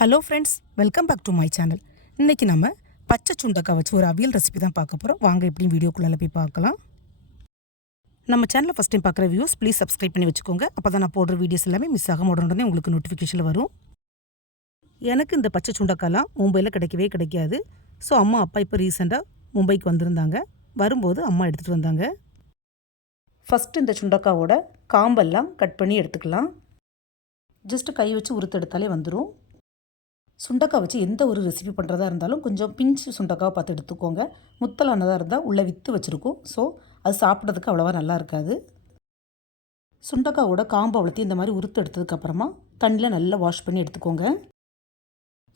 Hello friends, welcome back to my channel. இன்றைக்கி நம்ம பச்சை சுண்டக்காய் வச்சு ஒரு அவியல் ரெசிபி தான் பார்க்க போகிறோம். வாங்க எப்படியும் வீடியோக்குள்ளே போய் பார்க்கலாம். நம்ம சேனலில் ஃபஸ்ட் டைம் பார்க்குற வியூஸ் ப்ளீஸ் சப்ஸ்கிரைப் பண்ணி வச்சுக்கோங்க. அப்போ தான் நான் போடுற வீடியோஸ் எல்லாமே மிஸ் ஆகாம உடனே உங்களுக்கு நோட்டிஃபிகேஷனில் வரும். எனக்கு இந்த பச்சை சுண்டக்காய்லாம் மும்பையில் கிடைக்கவே கிடைக்காது. ஸோ அம்மா அப்பா இப்போ ரீசெண்டாக மும்பைக்கு வந்திருந்தாங்க. வரும்போது அம்மா எடுத்துகிட்டு வந்தாங்க. ஃபஸ்ட்டு இந்த சுண்டக்காவோட காம்பெல்லாம் கட் பண்ணி எடுத்துக்கலாம். ஜஸ்ட்டு கை வச்சு உறுத்து எடுத்தாலே வந்துடும். சுண்டக்காய் வச்சு எந்த ஒரு ரெசிபி பண்ணுறதா இருந்தாலும் கொஞ்சம் பிஞ்சு சுண்டக்காவை பார்த்து எடுத்துக்கோங்க. முத்தலானதாக இருந்தால் உள்ளே விற்று வச்சுருக்கும். ஸோ அது சாப்பிட்றதுக்கு அவ்வளோவா நல்லா இருக்காது. சுண்டக்காவோட காம்பை வளர்த்தி இந்த மாதிரி உறுத்து எடுத்ததுக்கப்புறமா தண்ணியில் நல்லா வாஷ் பண்ணி எடுத்துக்கோங்க.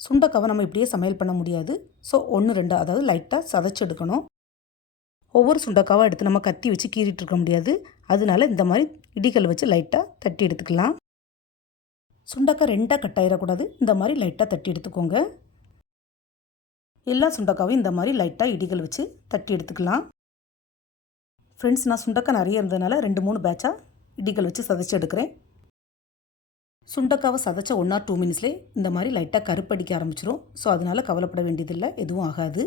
சுண்டக்காவை நம்ம இப்படியே சமையல் பண்ண முடியாது. ஸோ 1-2 அதாவது லைட்டாக சதைச்சி எடுக்கணும். ஒவ்வொரு சுண்டக்காவாக எடுத்து நம்ம கத்தி வச்சு கீறிட்டு இருக்க முடியாது. அதனால இந்த மாதிரி இடிகள் வச்சு லைட்டாக தட்டி எடுத்துக்கலாம். சுண்டக்காய் 2ஆக கட் ஆகிடக்கூடாது. இந்த மாதிரி லைட்டாக தட்டி எடுத்துக்கோங்க. எல்லா சுண்டக்காவையும் இந்த மாதிரி லைட்டாக இடிகள் வச்சு தட்டி எடுத்துக்கலாம். ஃப்ரெண்ட்ஸ், நான் சுண்டக்காய் நிறைய இருந்ததுனால 2-3 பேட்சாக இடிகள் வச்சு சதைச்சி எடுக்கிறேன். சுண்டக்காவை சதைச்ச 1 or 2 மினிட்ஸ்லேயே இந்த மாதிரி லைட்டாக கருப்படிக்க ஆரம்பிச்சிடும். ஸோ அதனால் கவலைப்பட வேண்டியதில்லை, எதுவும் ஆகாது.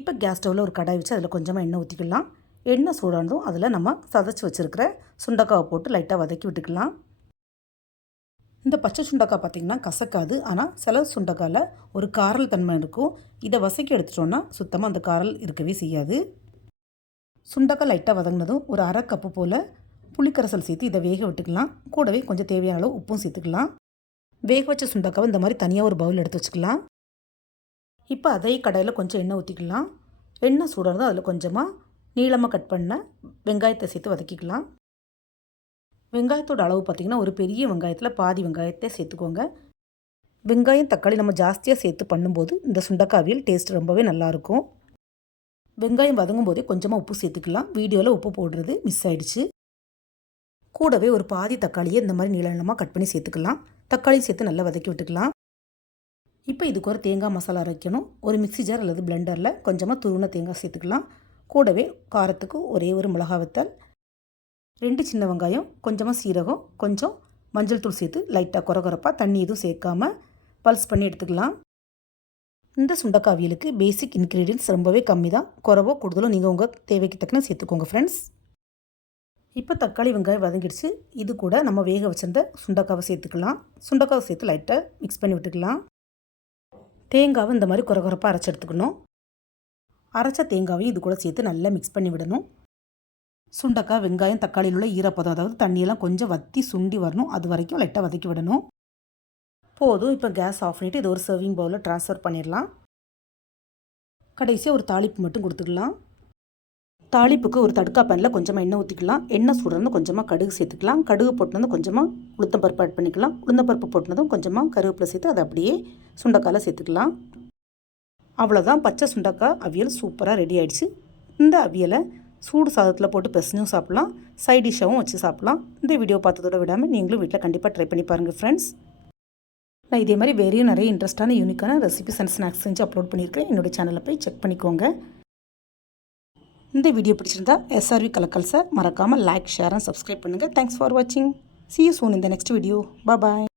இப்போ கேஸ் ஸ்டவ்வில் ஒரு கடாய் வச்சு அதில் கொஞ்சமாக எண்ணெய் ஊற்றிக்கலாம். எண்ணெய் சூடானதும் அதில் நம்ம சதைச்சி வச்சுருக்கிற சுண்டக்காவை போட்டு லைட்டாக வதக்கி விட்டுக்கலாம். இந்த பச்சை சுண்டக்காய் பார்த்திங்கன்னா கசக்காது. ஆனால் சில சுண்டக்காயில் ஒரு காரல் தன்மை இருக்கும். இதை வதக்கி எடுத்துட்டோன்னா சுத்தமாக அந்த காரல் இருக்கவே செய்யாது. சுண்டக்காய் லைட்டாக வதங்கினதும் ஒரு 1/2 கப்பு போல் புளிக்கரைசல் சேர்த்து இதை வேக விட்டுக்கலாம். கூடவே கொஞ்சம் தேவையான அளவு உப்பும் சேர்த்துக்கலாம். வேக வச்ச சுண்டக்காவை இந்த மாதிரி தனியாக ஒரு பவுல் எடுத்து வச்சுக்கலாம். இப்போ அதே கடாயில் கொஞ்சம் எண்ணெய் ஊற்றிக்கலாம். எண்ணெய் சூடானதும் அதில் கொஞ்சமாக நீளமாக கட் பண்ண வெங்காயத்தை சேர்த்து வதக்கிக்கலாம். வெங்காயத்தோட அளவு பார்த்திங்கன்னா ஒரு பெரிய வெங்காயத்தில் பாதி வெங்காயத்தை சேர்த்துக்கோங்க. வெங்காயம் தக்காளி நம்ம ஜாஸ்தியாக சேர்த்து பண்ணும்போது இந்த சுண்டக்காய் அவியல் டேஸ்ட் ரொம்பவே நல்லாயிருக்கும். வெங்காயம் வதங்கும் போதே கொஞ்சமாக உப்பு சேர்த்துக்கலாம். வீடியோவில் உப்பு போடுறது மிஸ் ஆகிடுச்சு. கூடவே ஒரு பாதி தக்காளியை இந்த மாதிரி நீளமாக கட் பண்ணி சேர்த்துக்கலாம். தக்காளி சேர்த்து நல்லா வதக்கி விட்டுக்கலாம். இப்போ இதுக்கு ஒரு தேங்காய் மசாலா அரைக்கணும். ஒரு மிக்ஸி ஜார் அல்லது பிளெண்டரில் கொஞ்சமாக துருவின தேங்காய் சேர்த்துக்கலாம். கூடவே காரத்துக்கு ஒரே ஒரு மிளகாய் வத்தல், 2 சின்ன வெங்காயம், கொஞ்சமாக சீரகம், கொஞ்சம் மஞ்சள் தூள் சேர்த்து லைட்டாக கொரகொரப்பாக தண்ணி எதுவும் சேர்க்காமல் பல்ஸ் பண்ணி எடுத்துக்கலாம். இந்த சுண்டக்காய் அவியலுக்கு பேசிக் இன்க்ரீடியன்ட்ஸ் ரொம்பவே கம்மி தான். குறவோ கூடுதலோ நீங்கள் உங்கள் தேவைக்கு தக்கன சேர்த்துக்கோங்க ஃப்ரெண்ட்ஸ். இப்போ தக்காளி வெங்காயம் வதங்கிடுச்சு. இது கூட நம்ம வேக வச்சிருந்த சுண்டக்காவை சேர்த்துக்கலாம். சுண்டக்காவை சேர்த்து லைட்டாக மிக்ஸ் பண்ணி விட்டுக்கலாம். தேங்காவை இந்த மாதிரி கொரகொரப்பாக அரைச்சி எடுத்துக்கணும். அரைச்ச தேங்காவையும் இது கூட சேர்த்து நல்லா மிக்ஸ் பண்ணி விடணும். சுண்டக்காய் வெங்காயம் தக்காளியில் உள்ள ஈரப்பதம், அதாவது தண்ணியெல்லாம் கொஞ்சம் வற்றி சுண்டி வரணும். அது வரைக்கும் லைட்டாக வதக்கி விடணும். போதும். இப்போ கேஸ் ஆஃப் பண்ணிவிட்டு இது ஒரு சர்விங் பவுலில் ட்ரான்ஸ்ஃபர் பண்ணிடலாம். கடைசியாக ஒரு தாளிப்பு மட்டும் கொடுத்துக்கலாம். தாளிப்புக்கு ஒரு தடுக்கா பேனில் கொஞ்சமாக எண்ணெய் ஊற்றிக்கலாம். எண்ணெய் சூடுறது கொஞ்சமாக கடுகு சேர்த்துக்கலாம். கடுகு போட்டுனதும் கொஞ்சமாக உளுத்தம்பருப்பு ஆட் பண்ணிக்கலாம். உளுந்தம்பருப்பு போட்டுனதும் கொஞ்சமாக கருவேப்பிலை சேர்த்து அதை அப்படியே சுண்டக்காயில் சேர்த்துக்கலாம். அவ்வளோதான், பச்சை சுண்டக்காய் அவியல் சூப்பராக ரெடி ஆகிடுச்சு. இந்த அவியலை சூடு சாதத்தில் போட்டு பெசஞ்சும் சாப்பிட்லாம், சைட் டிஷ்ஷாகவும் வச்சு சாப்பிட்லாம். இந்த வீடியோ பார்த்ததோட விடாமல் நீங்களும் வீட்டில் கண்டிப்பாக ட்ரை பண்ணி பாருங்கள் ஃப்ரெண்ட்ஸ். நான் இதே மாதிரி வேறையும் நிறைய இன்ட்ரெஸ்டான யூனிக்கான ரெசிபிஸ் அண்ட் ஸ்நாக்ஸ் செஞ்சு அப்லோட் பண்ணியிருக்கேன். என்னோடய சேனலில் போய் செக் பண்ணிக்கோங்க. இந்த வீடியோ பிடிச்சிருந்தா SRV கலக்கல்ஸை மறக்காமல் லைக், ஷேர் அண்ட் சப்ஸ்கிரைப் பண்ணுங்கள். தேங்க்ஸ் ஃபார் வாட்சிங். See you soon in the next video. Bye bye.